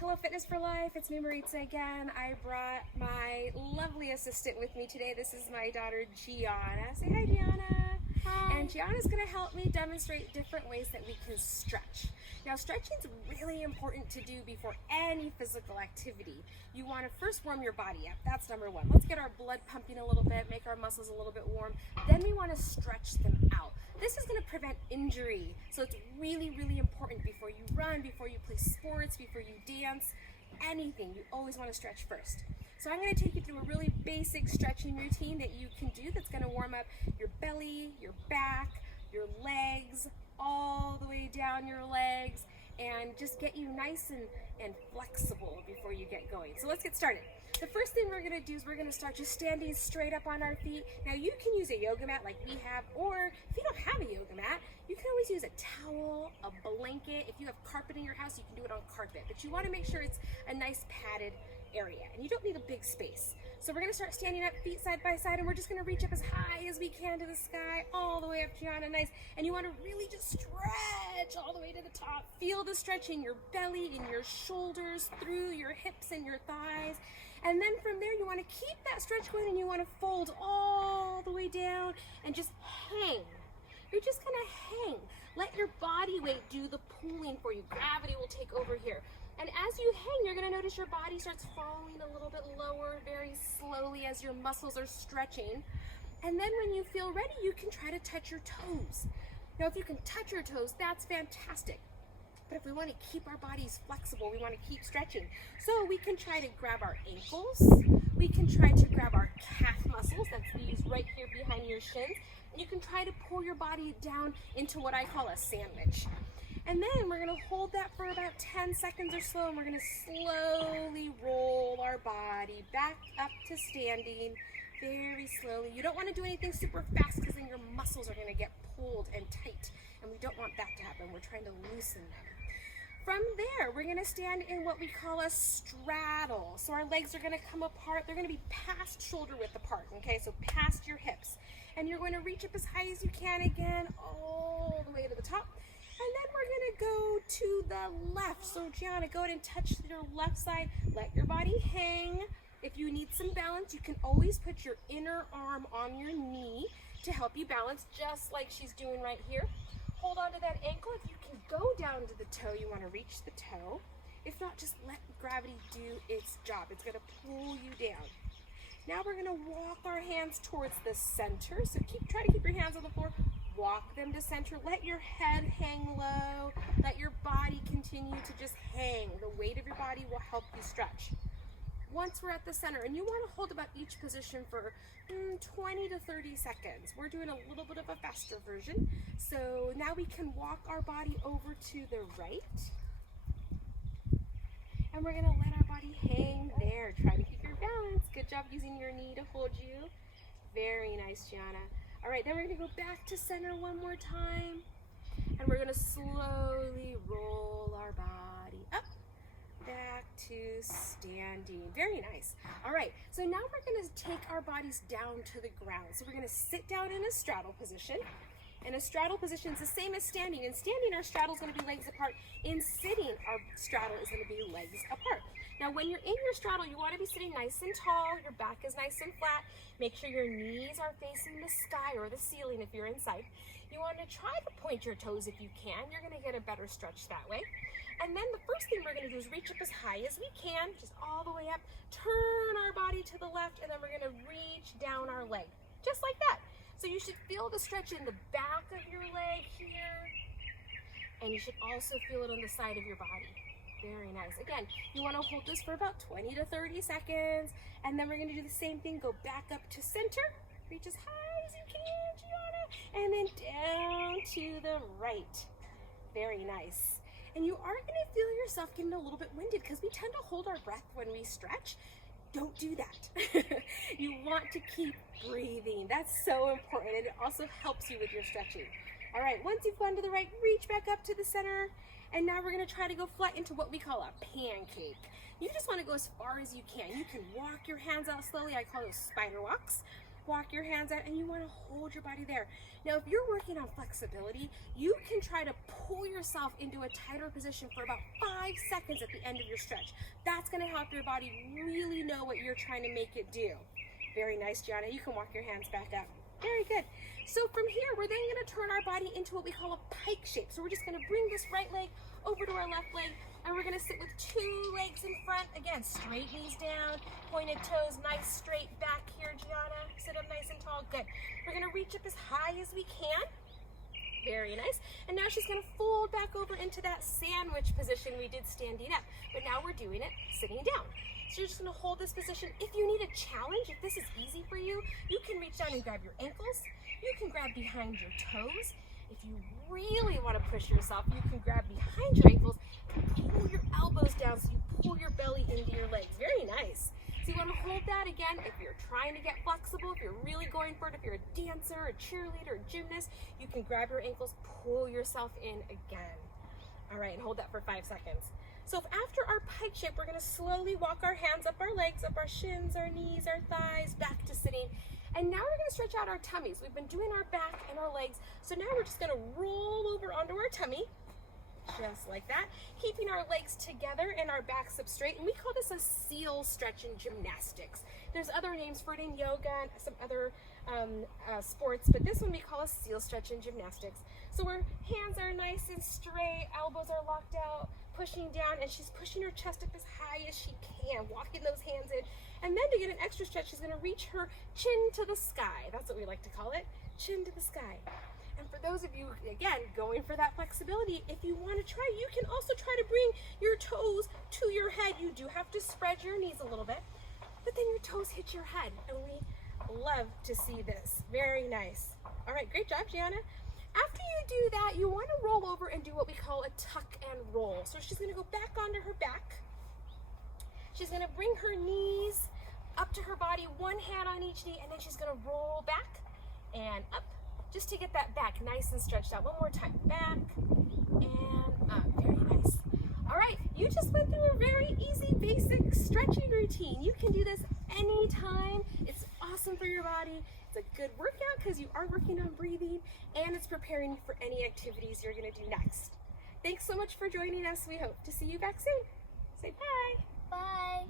Hello Fitness for Life, it's me Maritza again. I brought my lovely assistant with me today. This is my daughter Gianna. Say hi, Gianna. Hi. And Gianna's going to help me demonstrate different ways that we can stretch. Now stretching is really important to do before any physical activity. You want to first warm your body up. That's number one. Let's get our blood pumping a little bit, make our muscles a little bit warm. Then we want to stretch them out. This is going to prevent injury. So it's really, really important before you run, before you play sports, before you dance, anything. You always want to stretch first. So I'm going to take you through a really basic stretching routine that you can do that's going to warm up your belly, your back, your legs, all the way down your legs, and just get you nice and flexible before you get going. So let's get started. The first thing we're going to do is we're going to start just standing straight up on our feet. Now you can use a yoga mat like we have, or if you don't have a yoga mat, you can always use a towel, a blanket. If you have carpet in your house, you can do it on carpet, but you want to make sure it's a nice padded area, and you don't need a big space. So we're going to start standing up, feet side by side, and we're just going to reach up as high as we can to the sky, all the way up, Gianna, nice. And you want to really just stretch all the way to the top. Feel the stretch in your belly, in your shoulders, through your hips and your thighs. And then from there, you want to keep that stretch going, and you want to fold all the way down and just hang. You're just going to hang. Let your body weight do the pulling for you. Gravity will take over here. And as you hang, you're going to notice your body starts falling a little bit lower very slowly as your muscles are stretching. And then when you feel ready, you can try to touch your toes. Now, if you can touch your toes, that's fantastic. But if we want to keep our bodies flexible, we want to keep stretching. So we can try to grab our ankles. We can try to grab our calf muscles. That's these right here behind your shins. And you can try to pull your body down into what I call a sandwich. And then we're going to hold that for about 10 seconds or so, and we're going to slowly roll our body back up to standing very slowly. You don't want to do anything super fast because then your muscles are going to get pulled and tight, and we don't want that to happen. We're trying to loosen them. From there, we're going to stand in what we call a straddle. So our legs are going to come apart. They're going to be past shoulder width apart, okay? So past your hips. And you're going to reach up as high as you can again, all the way to the top. And then we're going to go to the left. So Gianna, go ahead and touch your left side. Let your body hang. If you need some balance, you can always put your inner arm on your knee to help you balance, just like she's doing right here. Hold on to that ankle. If you can go down to the toe, you want to reach the toe. If not, just let gravity do its job. It's going to pull you down. Now we're going to walk our hands towards the center. So try to keep your hands on the floor. Walk them to center. Let your head hang low. Let your body continue to just hang. The weight of your body will help you stretch. Once we're at the center, and you want to hold about each position for 20 to 30 seconds. We're doing a little bit of a faster version. So now we can walk our body over to the right. And we're going to let our body hang there. Try to keep your balance. Good job using your knee to hold you. Very nice, Gianna. All right, then we're going to go back to center one more time. And we're going to slowly roll our body up, back to standing. Very nice. All right, so now we're going to take our bodies down to the ground. So we're going to sit down in a straddle position. And a straddle position is the same as standing. In standing, our straddle is going to be legs apart. In sitting, our straddle is going to be legs apart. Now, when you're in your straddle, you want to be sitting nice and tall. Your back is nice and flat. Make sure your knees are facing the sky or the ceiling if you're inside. You want to try to point your toes if you can. You're going to get a better stretch that way. And then the first thing we're going to do is reach up as high as we can, just all the way up. Turn our body to the left, and then we're going to reach down our leg, just like that. So you should feel the stretch in the back of your leg here, and you should also feel it on the side of your body. Very nice. Again, you want to hold this for about 20 to 30 seconds, and then we're going to do the same thing. Go back up to center, reach as high as you can, Gianna, and then down to the right. Very nice. And you are going to feel yourself getting a little bit winded because we tend to hold our breath when we stretch. Don't do that. You want to keep breathing. That's so important, and it also helps you with your stretching. All right, once you've gone to the right, reach back up to the center, and now we're going to try to go flat into what we call a pancake. You just want to go as far as you can. You can walk your hands out slowly. I call those spider walks. walk your hands out, and you want to hold your body there. Now, if you're working on flexibility, you can try to pull yourself into a tighter position for about 5 seconds at the end of your stretch. That's going to help your body really know what you're trying to make it do. Very nice, Gianna. You can walk your hands back up. Very good. So from here, we're then going to turn our body into what we call a pike shape. So we're just going to bring this right leg over to our left leg, and we're going to sit with 2 legs in front. Again, straight knees down, pointed toes, nice straight back here, Gianna. Sit up nice and tall. Good. We're going to reach up as high as we can. Very nice. And now she's going to fold back over into that sandwich position we did standing up. But now we're doing it sitting down. So you're just going to hold this position. If you need a challenge, if this is easy for you, you can reach down and grab your ankles. You can grab behind your toes. If you really want to push yourself, you can grab behind your ankles and pull your elbows down so you pull your belly into your legs. Very nice. So you want to hold that again if you're trying to get flexible, if you're really going for it, if you're a dancer, a cheerleader, a gymnast, you can grab your ankles, pull yourself in again. All right, and hold that for 5 seconds. So if after our pike shape, we're going to slowly walk our hands up our legs, up our shins, our knees, our thighs, back to sitting. And now we're going to stretch out our tummies. We've been doing our back and our legs. So now we're just going to roll over onto our tummy, just like that, keeping our legs together and our backs up straight. And we call this a seal stretch in gymnastics. There's other names for it in yoga and some other sports, but this one we call a seal stretch in gymnastics. So our hands are nice and straight, elbows are locked out, pushing down, and she's pushing her chest up as high as she can, walking those hands in. And then to get an extra stretch, she's going to reach her chin to the sky. That's what we like to call it, chin to the sky. And for those of you, again, going for that flexibility, if you want to try, you can also try to bring your toes to your head. You do have to spread your knees a little bit, but then your toes hit your head, and we love to see this. Very nice. All right, great job, Gianna. After you do that, you want to roll over and do what we call a tuck and roll. So she's going to go back onto her back. She's going to bring her knees up to her body, one hand on each knee, and then she's going to roll back and up, just to get that back nice and stretched out. One more time. Back and up. Very nice. All right, you just went through a very easy, basic stretching routine. You can do this anytime. It's awesome for your body. It's a good workout because you are working on breathing, and it's preparing you for any activities you're going to do next. Thanks so much for joining us. We hope to see you back soon. Say bye. Bye.